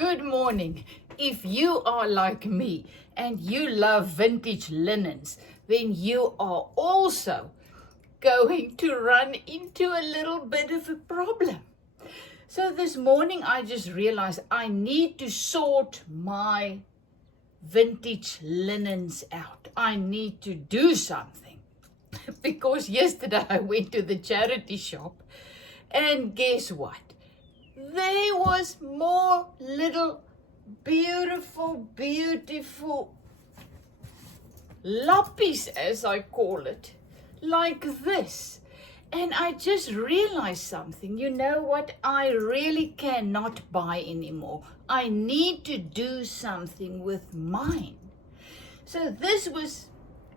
Good morning. If you are like me and you love vintage linens, then you are also going to run into a little bit of a problem. So this morning I just realized I need to sort my vintage linens out. I need to do something because yesterday I went to the charity shop and guess what? There was more little beautiful lappies, as I call it, like this. And I just realized something. You know what? I really cannot buy anymore. I need to do something with mine. So this was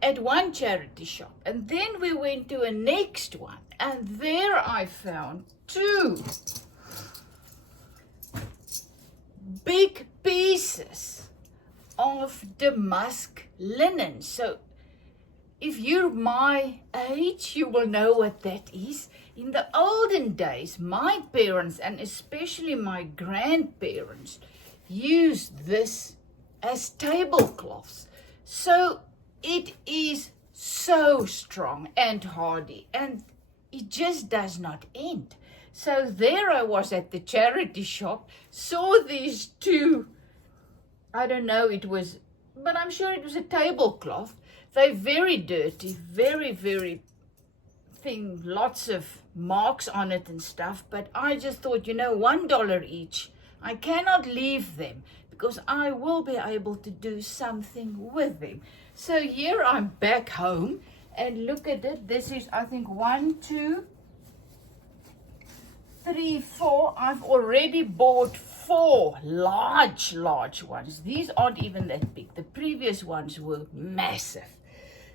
at one charity shop. And then we went to a next one. And there I found two big pieces of damask linen. So if you're my age, you will know what that is. In the olden days, my parents and especially my grandparents used this as tablecloths. So it is so strong and hardy and it just does not end. So there I was at the charity shop, saw these two, I don't know, but I'm sure it was a tablecloth. They're very dirty, very thin, lots of marks on it and stuff. But I just thought, $1 each. I cannot leave them because I will be able to do something with them. So here I'm back home and look at it. This is, I think, 1, 2, 3, 4. I've already bought 4 large ones. These aren't even that big. The previous ones were massive.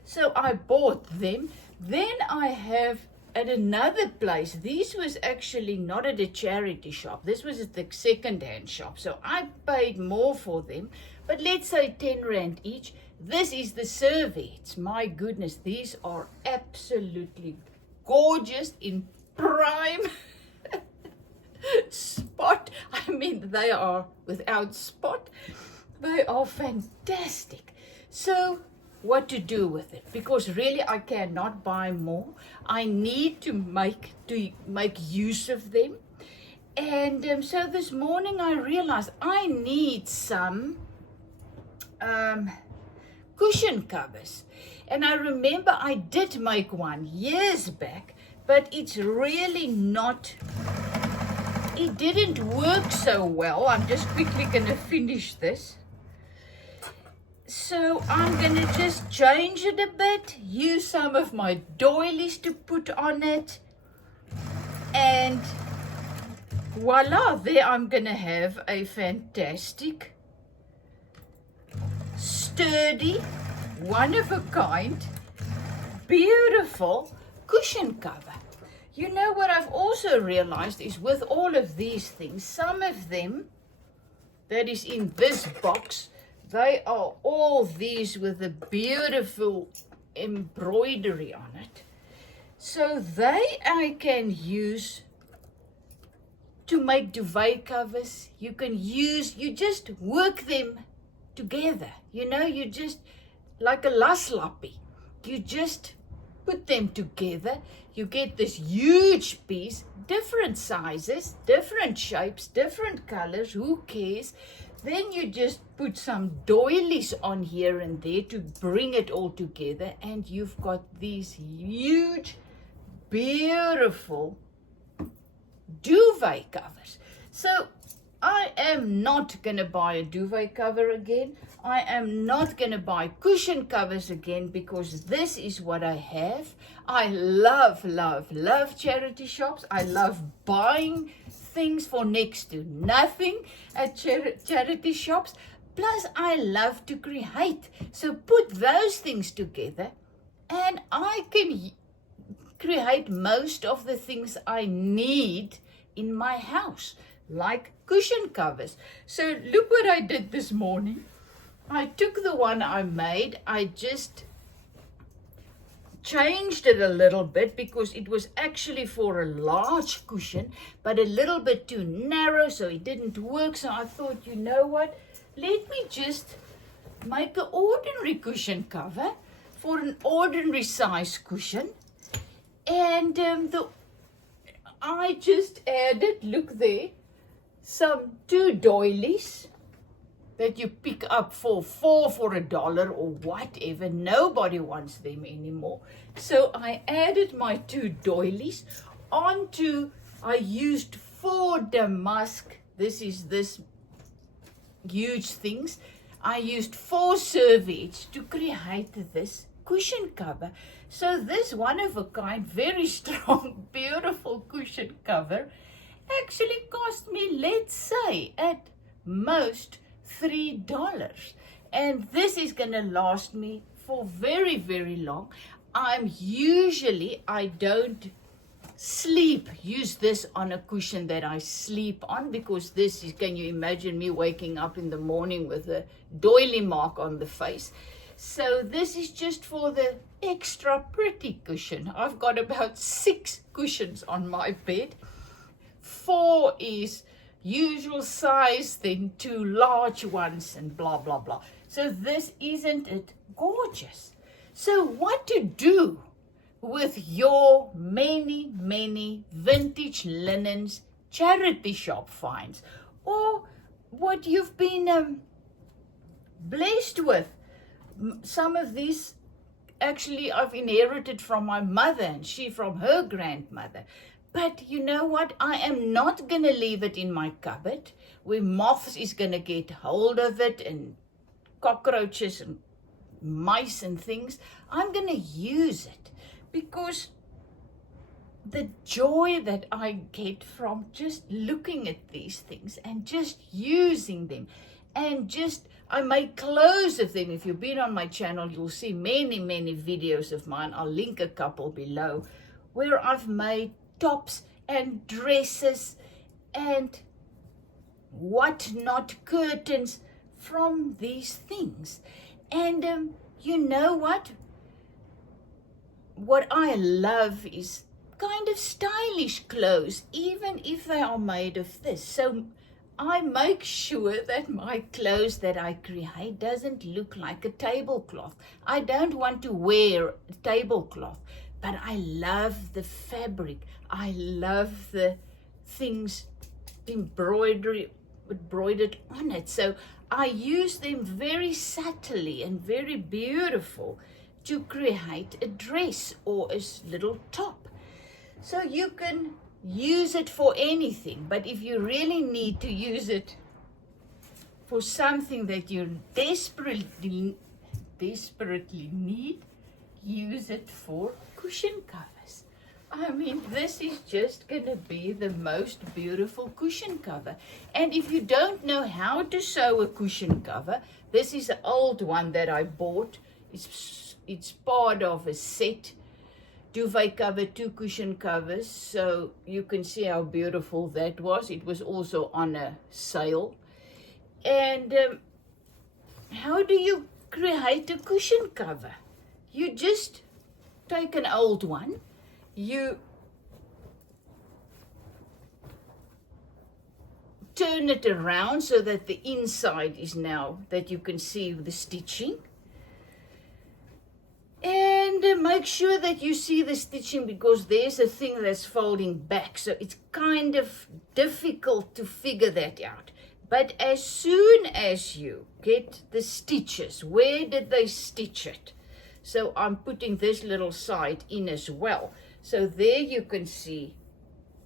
So I bought them. Then I have at another place. This was actually not at a charity shop. This was at the second-hand shop. So I paid more for them. But let's say 10 Rand each. This is the serviettes. My goodness, these are absolutely gorgeous in prime spot. I mean, they are without spot. They are fantastic. So what to do with it? Because really I cannot buy more. I need to make use of them. And so this morning I realized I need some cushion covers. And I remember I did make one years back, but it's really not, it didn't work so well. I'm just quickly going to finish this. So I'm going to just change it a bit, use some of my doilies to put on it. And voila, there I'm going to have a fantastic, sturdy, one of a kind, beautiful cushion cover. You know what I've also realized is with all of these things, some of them that is in this box, they are all these with a beautiful embroidery on it. So I can use to make duvet covers. You just work them together. You just, like a laslappie, you just put them together. You get this huge piece, different sizes, different shapes, different colors, who cares? Then you just put some doilies on here and there to bring it all together, and you've got these huge, beautiful duvet covers. So I am not going to buy a duvet cover again. I am not going to buy cushion covers again because this is what I have. I love charity shops. I love buying things for next to nothing at charity shops. Plus, I love to create. So put those things together and I can create most of the things I need in my house, like cushion covers. So look what I did this morning. I took the one I made, I just changed it a little bit because it was actually for a large cushion, but a little bit too narrow, so it didn't work. So I thought, you know what, let me just make an ordinary cushion cover for an ordinary size cushion. And I just added, look there, some 2 doilies that you pick up for $4 or whatever. Nobody wants them anymore. So I added my 2 doilies onto, I used 4 damask, this huge things. I used 4 serviettes to create this cushion cover. So this one of a kind, very strong, beautiful cushion cover actually cost me, let's say, at most $3. And this is going to last me for very, very long. I don't use this on a cushion that I sleep on, because this is, can you imagine me waking up in the morning with a doily mark on the face? So this is just for the extra pretty cushion. I've got about 6 cushions on my bed. 4 is usual size, then 2 large ones, and blah, blah, blah. So this, isn't it gorgeous? So what to do with your many, many vintage linens charity shop finds, or what you've been blessed with. Some of these actually I've inherited from my mother, and she from her grandmother. But you know what? I am not going to leave it in my cupboard where moths is going to get hold of it, and cockroaches and mice and things. I'm going to use it because the joy that I get from just looking at these things and just using them, and just, I make clothes of them. If you've been on my channel, you'll see many, many videos of mine. I'll link a couple below where I've made tops and dresses and whatnot, curtains from these things. And you know what? What I love is kind of stylish clothes, even if they are made of this. So I make sure that my clothes that I create doesn't look like a tablecloth. I don't want to wear a tablecloth, but I love the fabric. I love the things embroidered on it. So I use them very subtly and very beautiful to create a dress or a little top. So you can use it for anything, but if you really need to use it for something that you desperately need, use it for cushion covers. I mean, this is just going to be the most beautiful cushion cover. And if you don't know how to sew a cushion cover, this is an old one that I bought. It's part of a set. Duvet cover, 2 cushion covers, so you can see how beautiful that was. It was also on a sale. And how do you create a cushion cover? You just take an old one, you turn it around so that the inside is now, that you can see the stitching. And make sure that you see the stitching, because there's a thing that's folding back. So it's kind of difficult to figure that out. But as soon as you get the stitches, where did they stitch it? So I'm putting this little side in as well. So there you can see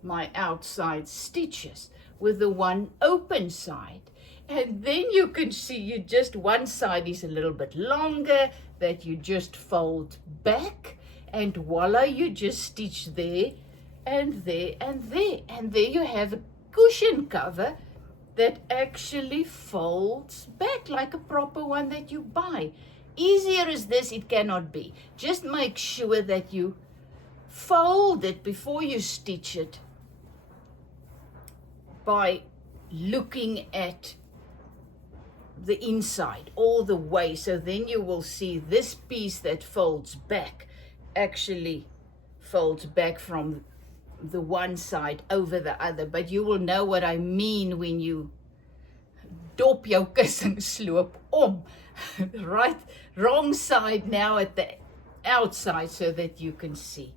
my outside stitches with the one open side. And then you can see one side is a little bit longer, that you just fold back, and voila, you just stitch there and there and there. And there you have a cushion cover that actually folds back like a proper one that you buy. Easier as this, it cannot be. Just make sure that you fold it before you stitch it by looking at the inside all the way. So then you will see this piece that folds back actually folds back from the one side over the other, but you will know what I mean when you dop jou kussing sloop om. Right, wrong side now at the outside so that you can see.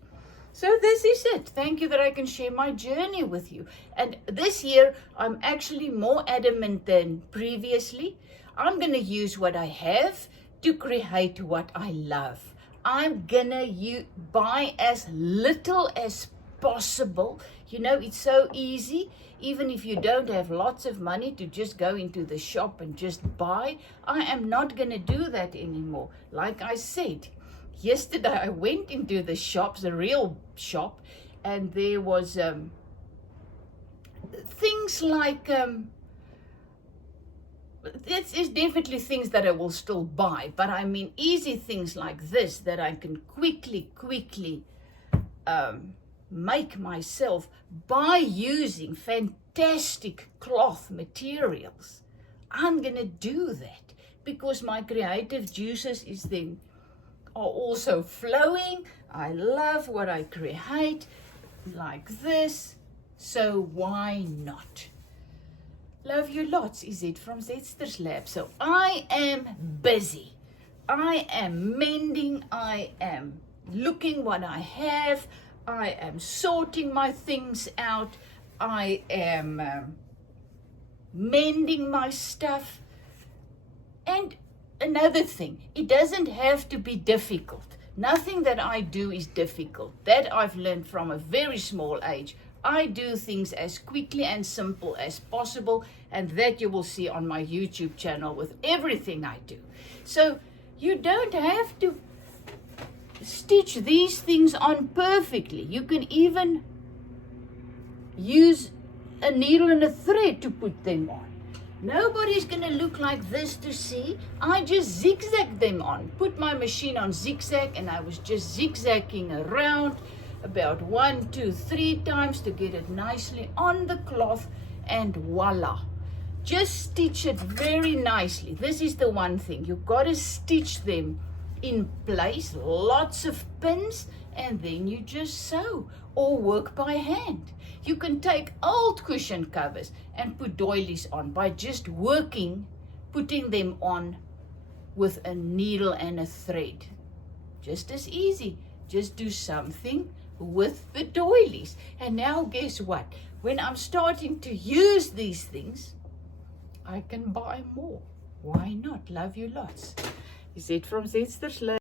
So this is it. Thank you that I can share my journey with you. And this year, I'm actually more adamant than previously. I'm going to use what I have to create what I love. I'm going to buy as little as possible. You know, it's so easy, even if you don't have lots of money, to just go into the shop and just buy. I am not going to do that anymore. Like I said, yesterday I went into the shops, the real shop, and there was things like, it's definitely things that I will still buy, but I mean easy things like this that I can quickly make myself by using fantastic cloth materials. I'm going to do that because my creative juices are also flowing. I love what I create like this, so why not? Love you lots. Is it from Zetster's Lab? So I am busy. I am mending. I am looking what I have. I am sorting my things out. I am mending my stuff. And another thing, it doesn't have to be difficult. Nothing that I do is difficult. That I've learned from a very small age. I do things as quickly and simple as possible, and that you will see on my YouTube channel with everything I do. So you don't have to stitch these things on perfectly. You can even use a needle and a thread to put them on. Nobody's going to look like this to see. I just zigzag them on. Put my machine on zigzag, and I was just zigzagging around about 1, 2, 3 times to get it nicely on the cloth, and voila. Just stitch it very nicely. This is the one thing. You've got to stitch them in place, lots of pins, and then you just sew or work by hand. You can take old cushion covers and put doilies on by just putting them on with a needle and a thread. Just as easy. Just do something with the doilies. And now guess what? When I'm starting to use these things, I can buy more. Why not? Love you lots. Is it from Zetster's Lab?